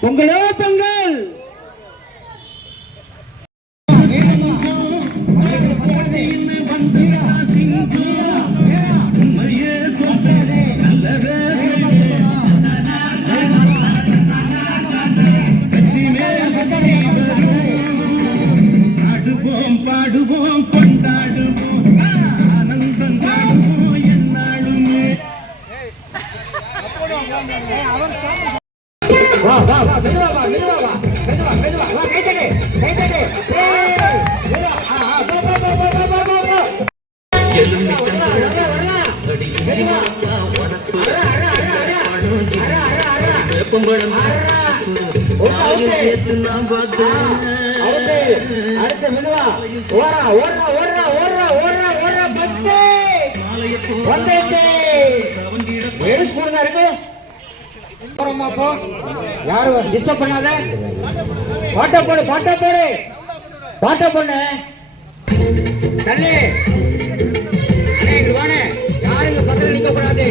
பொங்கலோ பொங்கல் பாடுவோம் பாடுவோம் ஒண்ணு அவுட்டு. ஆ, அவுட்டு. அடுத்து மெதுவா ஓடுறா ஓடுறா ஓடுறா ஓடுறா தான் இருக்கு யாரும் டிஸ்டர்ப் பண்ணாத. பாட்டை போடு பாட்டை போடு. பாட்டை போடு. தள்ளி. அண்ணே இங்க வாணே யாரும் இங்க பக்கத்துல நிக்க கூடாது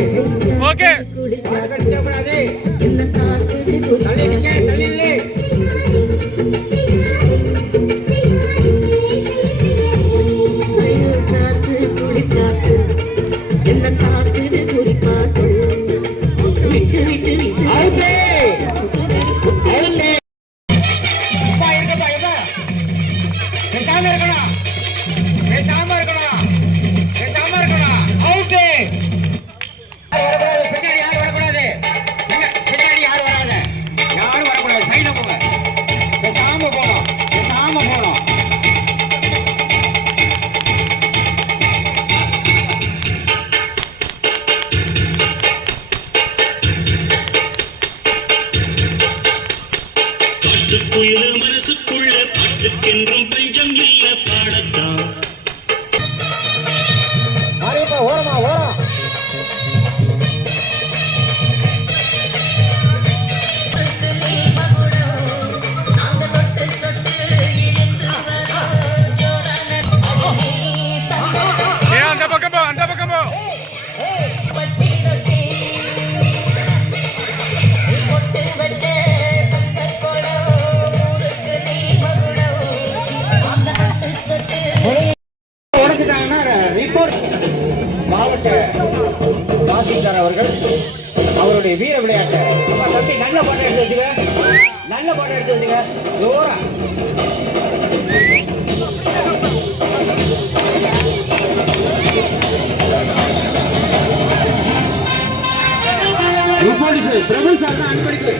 மனசுக்குள்ள பாட்டுக்கென்றும் விளையாட்டு வீர விளையாட்டு. அப்பா தம்பி நல்ல பாட்டை எடுத்து வச்சுக்க. நல்ல பாட்டை எடுத்து வச்சுக்க. ஜோரா. பிரபு சார் தான் அன்பளிப்பு.